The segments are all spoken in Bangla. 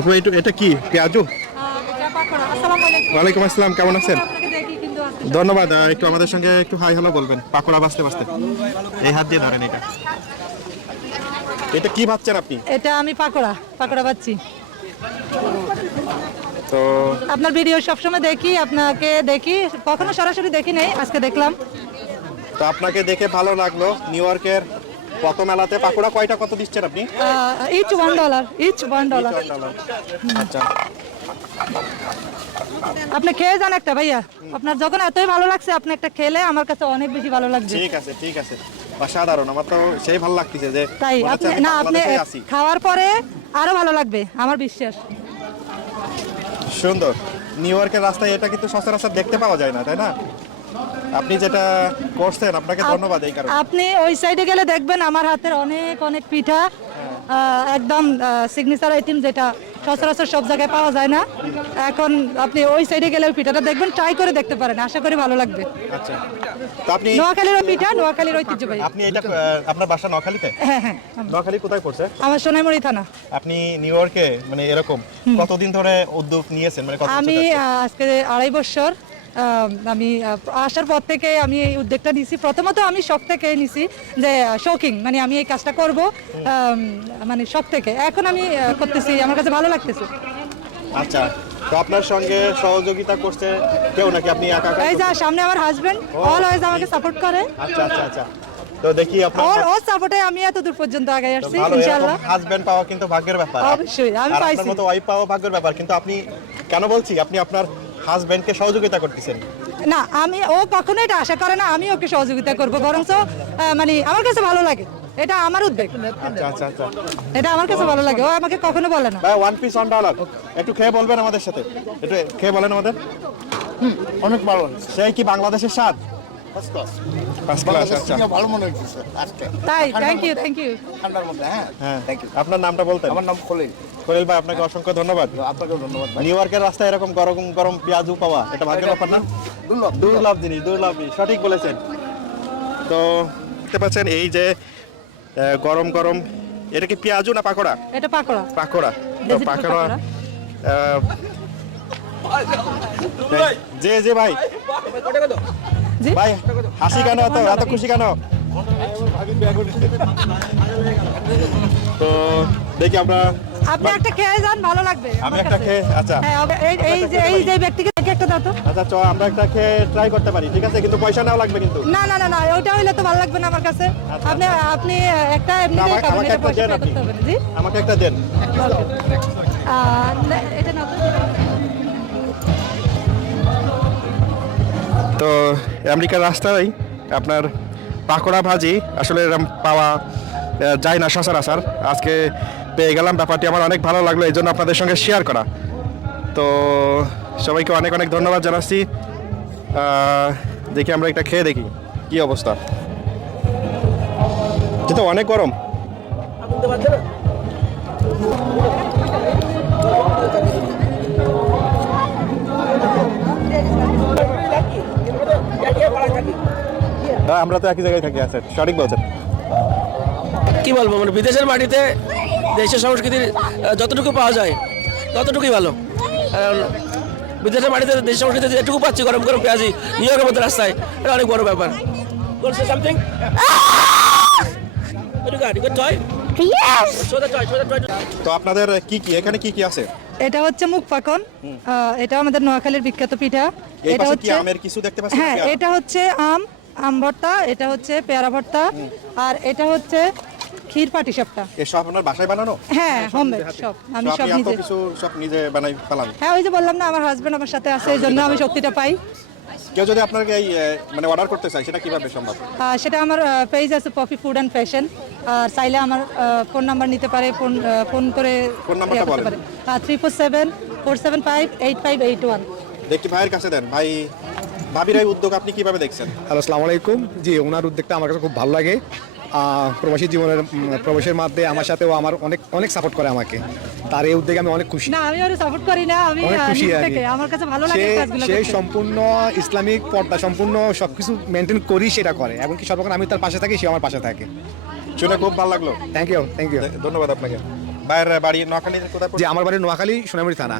আপু একটু এটা কি? পেঁয়াজু ওয়ালাইকুম আসসালাম কেমন আছেন? ধন্যবাদ একটু আমাদের সঙ্গে একটু হাই হ্যালো বলবেন পাকোড়া বাঁচতে বাঁচতে। এই হাত দিয়ে ধরেন এটা। এটা কি ভাবছেন আপনি? এটা আমি পাকোড়া পাকোড়া পাচ্ছি তো আপনার ভিডিও সবসময় দেখি আপনাকে দেখি কখনো সরাসরি দেখি নেই আজকে দেখলাম। তো আপনাকে দেখে ভালো লাগল নিউ ইয়র্কের কত মেলাতে পাকোড়া কয়টা কত দিচ্ছেন আপনি? Each one dollar each one dollar আচ্ছা। আপনি খেয়ে যান একটা ভাইয়া। আপনার যখন এতই ভালো লাগছে আপনি একটা খেলে আমার কাছে অনেক বেশি ভালো লাগছে ঠিক আছে ঠিক আছে। অসাধারণ। আমার তো সেই ভালো লাগতেছে যে তাই আপনি না আপনি খাওয়ার পরে আরও ভালো লাগবে আমার বিশ্বাস। সুন্দর। নিউ ইয়র্কের রাস্তায় এটা কিন্তু সচরাচর দেখতে পাওয়া যায় না তাই না? আপনি যেটা করছেন আপনাকে ধন্যবাদ এই কারণে। আপনি ওই সাইডে গেলে দেখবেন আমার হাতের অনেক অনেক পিঠা একদম সিগনেচার আইটেম যেটা সচরাচর সব জায়গায় পাওয়া যায় না। এখন আপনি ওই সাইডে গেলে ওই পিঠাটা দেখবেন ট্রাই করে দেখতে পারেন আশা করি ভালো লাগবে। আচ্ছা। তো আপনি নোয়াখালীর পিঠা নোয়াখালীর ঐতিহ্যবাহী। আপনি এটা আপনার বাসা নোয়াখালীতে? হ্যাঁ হ্যাঁ নোয়াখালী কোথায় পড়ছে? আমার সোনাইমুড়ি থানা। আপনি নিউ ইয়র্কে মানে এরকম কতদিন ধরে উদ্যোগ নিয়েছেন? মানে আমি আজকে আড়াই বছর আমি আসার পর থেকে আমি এই উদ্যোগটা নিছি। প্রথমত আমি শখ থেকে নিছি যে শৌকিং মানে আমি এই কাজটা করব মানে শখ থেকে। এখন আমি করতেছি আমার কাছে ভালো লাগতেছে। আচ্ছা তো আপনার সঙ্গে সহযোগিতা করছে কেউ নাকি? আপনি একা একা এই যা সামনে আমার হাজবেন্ড অলওয়েজ আমাকে সাপোর্ট করে। আচ্ছা আচ্ছা আচ্ছা। তো দেখি আপনার ওর ওর সাপোর্টে আমি এত দূর পর্যন্ত আগে আসছি ইনশাআল্লাহ। হাজবেন্ড পাওয়া কিন্তু ভাগ্যের ব্যাপার। অবশ্যই, আমি আর আপনার মতো ওয়াইফ পাওয়া ভাগ্যের ব্যাপার। কিন্তু আপনি কেন বলছি? আপনি আপনার হাজবেন্ডকে সহযোগিতা করতেছেন? না আমি ও কখনো এটা আশা করে না আমি ওকে সহযোগিতা করব বরঞ্চ আহ, মানে আমার কাছে ভালো লাগে। এটা আমার উদ্বেগ। আচ্ছা আচ্ছা আচ্ছা। এটা আমার কাছে ভালো লাগে ও আমাকে কখনো বলে না। ভাই ওয়ান পিস অন ডলার একটু খেয়ে বলবেন আমাদের সাথে। একটু খেয়ে বলেন আমাদের। অনেক ভালো। সেই কি বাংলাদেশের স্বাদ? ফার্স্ট ক্লাস ফার্স্ট ক্লাস আচ্ছা ভালো মনে হচ্ছে তাই থ্যাংক ইউ থ্যাংক ইউ ঠান্ডার মধ্যে হ্যাঁ হ্যাঁ থ্যাংক ইউ আপনার নামটা বলতেন আমার নাম খলিল খলিল ভাই আপনাকে অসংখ্য ধন্যবাদ আপনাকেও ধন্যবাদ নিউ ইয়র্কের রাস্তায় এরকম গরম গরম পেঁয়াজু পাওয়া এটা ভাগ্যের ব্যাপার না দুর্লভ দুর্লভ জিনিস দুর্লভ জিনিস সঠিক বলেছেন তো দেখতে পাচ্ছেন এই যে গরম গরম এটা কি পেঁয়াজু না পাকোড়া এটা পাকোড়া পাকোড়া তো পাকোড়া যে যে ভাই ভাই হাসি কেন এত? এত খুশি কেন? তো দেখি আমরা আপনি একটা খেয়ে যান ভালো লাগবে আমি একটা খেয়ে আচ্ছা। হ্যাঁ এই এই যে এই যে ব্যক্তিকে দেখে একটা দাও তো। আচ্ছা চ আমরা একটা খেয়ে ট্রাই করতে পারি ঠিক আছে? কিন্তু পয়সা নেওয়া লাগবে কিন্তু। না না না না ওইটা হইলে তো ভালো লাগবে না আমার কাছে। আপনি আপনি একটা এমনি আমাকে- খাবেন এটা একটা পয়সা দেন আপনি। করতে হবে জি? আমাকে একটা দেন। এটা না তো আমেরিকার রাস্তায় আপনার পাকোড়া ভাজি আসলে এরকম পাওয়া যায় না সচরাচর। আজকে পেয়ে গেলাম, ব্যাপারটি আমার অনেক ভালো লাগল, এই জন্য আপনাদের সঙ্গে শেয়ার করা। তো সবাইকে অনেক অনেক ধন্যবাদ জানাচ্ছি। দেখি আমরা একটা খেয়ে দেখি, কি অবস্থা। যেহেতু অনেক গরম। আমরা তো একই জায়গায় থাকি আছে সঠিক বলছেন। কি বলব মানে বিদেশের মাটিতে দেশের সংস্কৃতির যতটুকু পাওয়া যায় ততটুকুই ভালো। বিদেশের মাটিতে দেশের সংস্কৃতি যেটুকু পাচ্ছি গরম গরম পেঁয়াজি নিউ ইয়র্কের মধ্যে রাস্তায় এটা অনেক বড় ব্যাপার। সামথিং তো আপনাদের কি কি এখানে কি কি আছে? এটা হচ্ছে মুখ পাকন। আহ, এটা আমাদের নোয়াখালীর বিখ্যাত পিঠা। এটা হচ্ছে আমের কিছু দেখতে পাচ্ছি হ্যাঁ এটা হচ্ছে আম। আম ভর্তা এটা হচ্ছে পেয়ারা ভর্তা আর এটা হচ্ছে ক্ষীর পাটি সবটা এসব আপনার বাসায় বানানো? হ্যাঁ হোমমেড সব আমি সব নিজে। কিছু সব নিজে বানাই ফেলান? হ্যাঁ ওই যে বললাম না আমার হাজবেন্ড আমার সাথে আছে এই জন্য আমি শক্তিটা পাই। কেউ যদি আপনাকে এই মানে অর্ডার করতে চায় সেটা কীভাবে সম্ভব? সেটা আমার পেজ আছে পপি ফুড অ্যান্ড ফ্যাশন আর চাইলে আমার ফোন নাম্বার নিতে পারে ফোন ফোন করে ফোন নাম্বারটা বলেন। Three four seven four seven five eight five eight one দেখি ভাইয়ের কাছে দেন ভাই ভাবির এই উদ্যোগ আপনি কীভাবে দেখছেন? হ্যালো আসসালামু আলাইকুম। জি ওনার উদ্যোগটা আমার কাছে খুব ভালো লাগে। প্রবাসী জীবনের প্রবেশের মধ্যে আমার সাথেও আমার অনেক অনেক সাপোর্ট করে আমাকে। তার এই উদ্যোগে আমি অনেক খুশি। না আমি আর সাপোর্ট করি না আমি অনেক খুশি আমার কাছে ভালো লাগে সে কাজগুলো সে সম্পূর্ণ ইসলামিক পর্দা সম্পূর্ণ সব কিছু মেনটেন করি সেটা করে। এমনকি সর্বক্ষণ আমি তার পাশে থাকি সে আমার পাশে থাকে। শুনে খুব ভালো লাগল। থ্যাংক ইউ থ্যাংক ইউ ধন্যবাদ আপনাকে। বাইরের বাড়ি নোয়াখালী কোথায় যে আমার বাড়ি নোয়াখালী সোনামুড়ি থানা।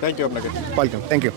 থ্যাংক ইউ আপনাকে। Welcome thank you